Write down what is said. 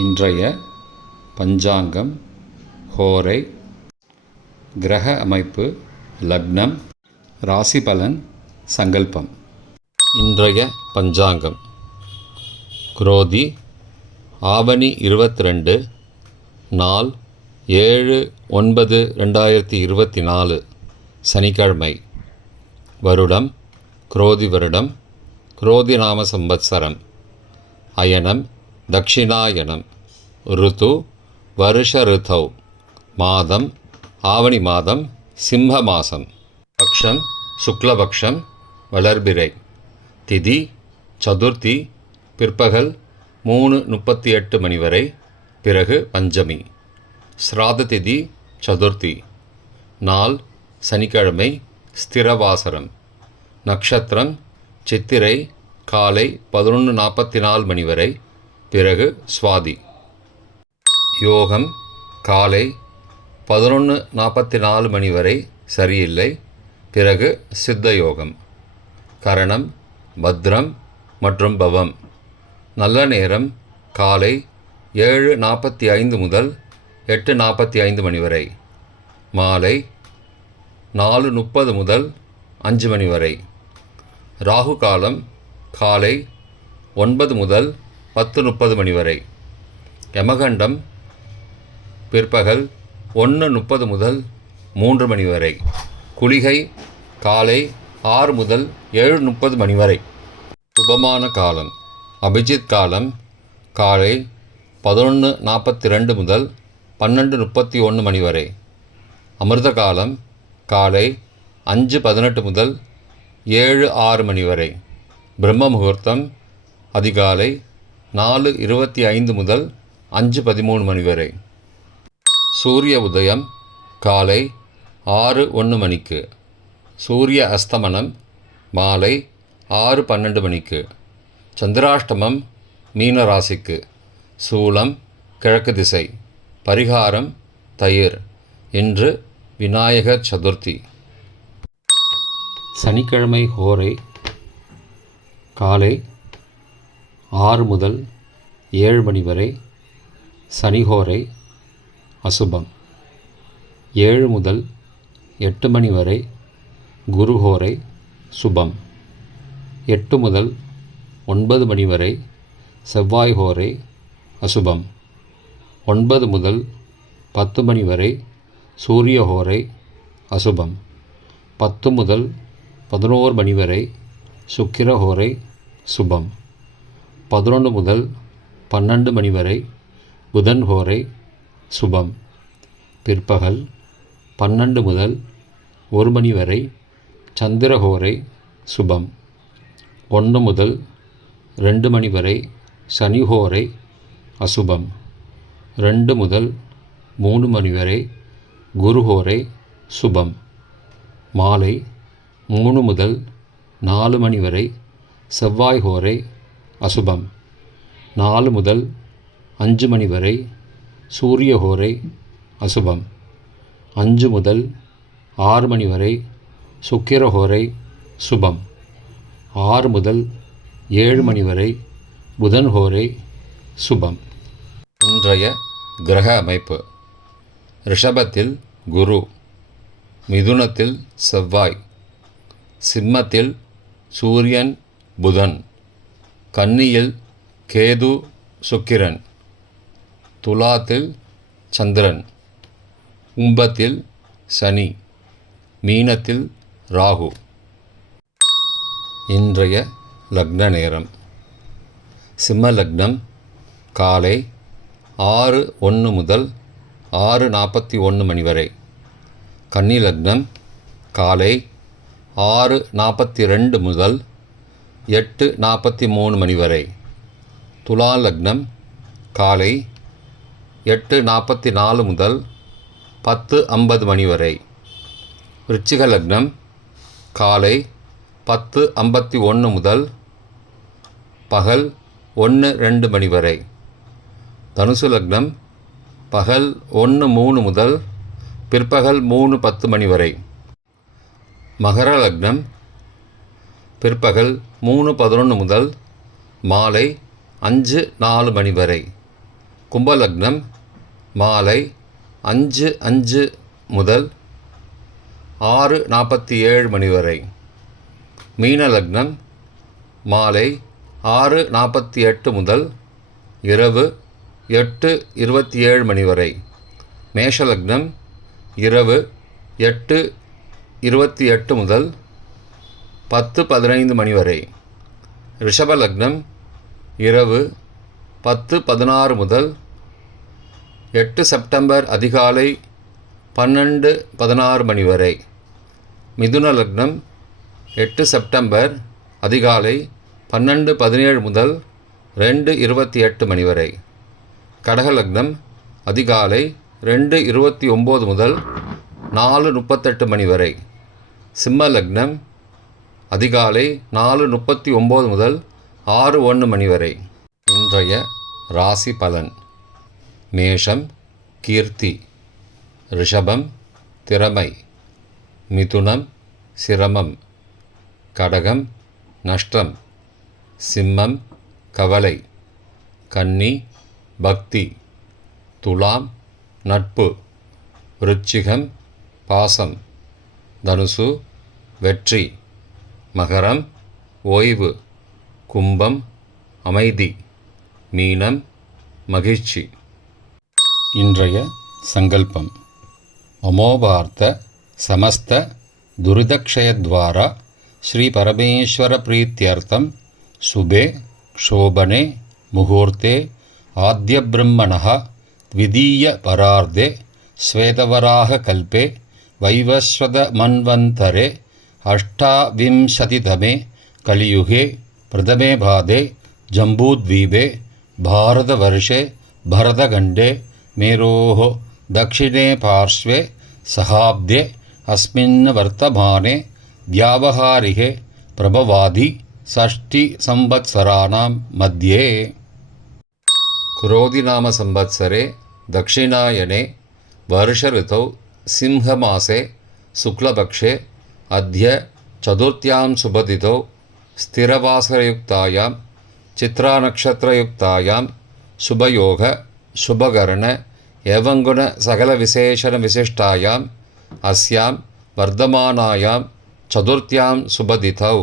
இன்றைய பஞ்சாங்கம், ஹோரை, கிரக அமைப்பு, லக்னம், ராசி பலன், சங்கல்பம். இன்றைய பஞ்சாங்கம்: குரோதி ஆவணி 22, நாள் 7/9/2024, சனிக்கிழமை. வருடம் குரோதி வருடம், குரோதி நாம சம்பத்சரம். அயனம் தக்ஷிணாயனம். ருத்து வருஷ ருத்தௌ. மாதம் ஆவணி மாதம், சிம்ம மாதம். பக்ஷம் சுக்லபக்ஷம், வளர்பிறை. திதி சதுர்த்தி, பிற்பகல் 3:38 மணி வரை, பிறகு பஞ்சமி. ஸ்ராத திதி சதுர்த்தி. நாள் சனிக்கிழமை, ஸ்திரவாசரம். நக்ஷத்திரம் சித்திரை, காலை 11:44 மணி வரை, பிறகு சுவாதி. யோகம் காலை 11:44 மணி வரை சரியில்லை, பிறகு சித்த யோகம். கரணம் பத்ரம் மற்றும் பவம். நல்ல நேரம் காலை 7:45 முதல் 8:45 மணி வரை, மாலை 4:30 முதல் 5 மணி வரை. ராகு காலம் காலை 9 முதல் 10:30 மணி வரை. யமகண்டம் பிற்பகல் 1:30 முதல் 3 மணி வரை. குளிகை காலை 6 முதல் 7:30 மணி வரை. சுபமான காலம் அபிஜித் காலம் காலை 11:42 முதல் 12:31 மணி வரை. அமிர்த காலம் காலை 5:18 முதல் 7:06 மணி வரை. பிரம்ம முகூர்த்தம் அதிகாலை 4:25 முதல் 5:13 மணி வரை. சூரிய உதயம் காலை 6:01 மணிக்கு. சூரிய அஸ்தமனம் மாலை 6:12 மணிக்கு. சந்திராஷ்டமம் மீன ராசிக்கு. சூலம் கிழக்கு திசை. பரிகாரம் தயிர். இன்று விநாயகர் சதுர்த்தி. சனிக்கிழமை ஹோரை காலை 6 முதல் 7 மணி வரை, சனிஹோரை அசுபம். 7 முதல் 8 மணி வரை, குருஹோரை சுபம். 8 முதல் 9 மணி வரை, செவ்வாய் ஹோரை அசுபம். 9 முதல் 10 மணி வரை, சூரிய ஹோரை அசுபம். 10 முதல் 11 மணி வரை, சுக்கிர ஹோரை சுபம். 11 முதல் 12 மணி வரை, புதன் ஹோரை சுபம். பிற்பகல் 12 முதல் 1 மணி வரை, சந்திர ஹோரை சுபம். 1 முதல் 2 மணி வரை, சனி ஹோரை அசுபம். 2 முதல் 3 மணி வரை, குரு ஹோரை சுபம். மாலை 3 முதல் 4 மணி வரை, செவ்வாய் ஹோரை அசுபம். 4 முதல் 5 மணி வரை, சூரிய ஹோரை அசுபம். 5 முதல் 6 மணி வரை, சுக்கிர ஹோரை சுபம். 6 முதல் 7 மணி வரை, புதன் ஹோரை சுபம். இன்றைய கிரக அமைப்பு: ரிஷபத்தில் குரு, மிதுனத்தில் செவ்வாய், சிம்மத்தில் சூரியன் புதன், கன்னியில் கேது சுக்கிரன், துலாத்தில் சந்திரன், கும்பத்தில் சனி, மீனத்தில் ராகு. இன்றைய லக்ன நேரம்: சிம்ம லக்னம் காலை 6:01 முதல் 6:41 மணி வரை. கன்னி லக்னம் காலை 6:42 முதல் 8:43 மணி வரை. துலா லக்னம் காலை 8:44 முதல் 10:50 மணி வரை. விருச்சிக லக்னம் காலை 10:51 முதல் பகல் 1:02 மணி வரை. தனுசு லக்னம் பகல் 1:03 முதல் பிற்பகல் 3:10 மணி வரை. மகர லக்னம் பிற்பகல் 3:11 முதல் மாலை 5:04 மணி வரை. கும்பலக்னம் மாலை 5:05 முதல் 6:47 மணி வரை. மீன லக்னம் மாலை 6:48 முதல் இரவு 8:27 மணி வரை. மேஷ லக்னம் இரவு 8:28 முதல் 10:15 மணி வரை. ரிஷப லக்னம் இரவு 10:16 முதல் 8 செப்டம்பர் அதிகாலை 12:16 மணி வரை. மிதுன லக்னம் 8 செப்டம்பர் அதிகாலை 12:17 முதல் 2:28 மணி வரை. கடக லக்னம் அதிகாலை 2:29 முதல் 4:38 மணி வரை. சிம்ம லக்னம் அதிகாலை 4:39 முதல் 6:01 மணி வரை. இன்றைய ராசி பலன். மேஷம் கீர்த்தி, ரிஷபம் திறமை, மிதுனம் சிரமம், கடகம் நஷ்டம், சிம்மம் கவலை, கன்னி பக்தி, துலாம் நட்பு, விருச்சிகம் பாசம், தனுசு வெற்றி, மகரம் ஓய்வு, கும்பம் அமைதி, மீனம் மகிழ்ச்சி. இன்றைய சங்கல்பம். அமோபார்த்த சமஸ்த துரிதக்ஷயத்வாரா ஸ்ரீ பரமேஸ்வர பிரீத்தியர்த்தம் சுபே க்ஷோபனே முகூர்த்தே ஆத்ய பிரம்மணः த்விதீய பரார்த்தே ஸ்வேதவராக கல்பே வைவஸ்வத மன்வந்தரே அஷ்டாவிம்சதிதமே கலியுகே பிரதமே பாதே ஜம்பூத்வீபே பாரதவர்ஷே பரதகண்டே மேரோः दक्षिणे पार्श्वे सहाब्दे अस्मिन् वर्तमाने व्यावहारिके प्रभवादि षष्टिसंवत्सराणां मध्ये क्रोधिनाम संवत्सरे दक्षिणायने वर्षऋतौ सिंहमासे शुक्लपक्षे अद्य चतुर्थ्यां शुभतिथौ स्थिरवासरयुक्तायां चित्रानक्षत्रयुक्तायां शुभयोग शुभकरण एवं गुण सकल विशेषण विशिष्टायाम् अस्यां वर्धमानायां चतुर्थ्यां शुभतिथौ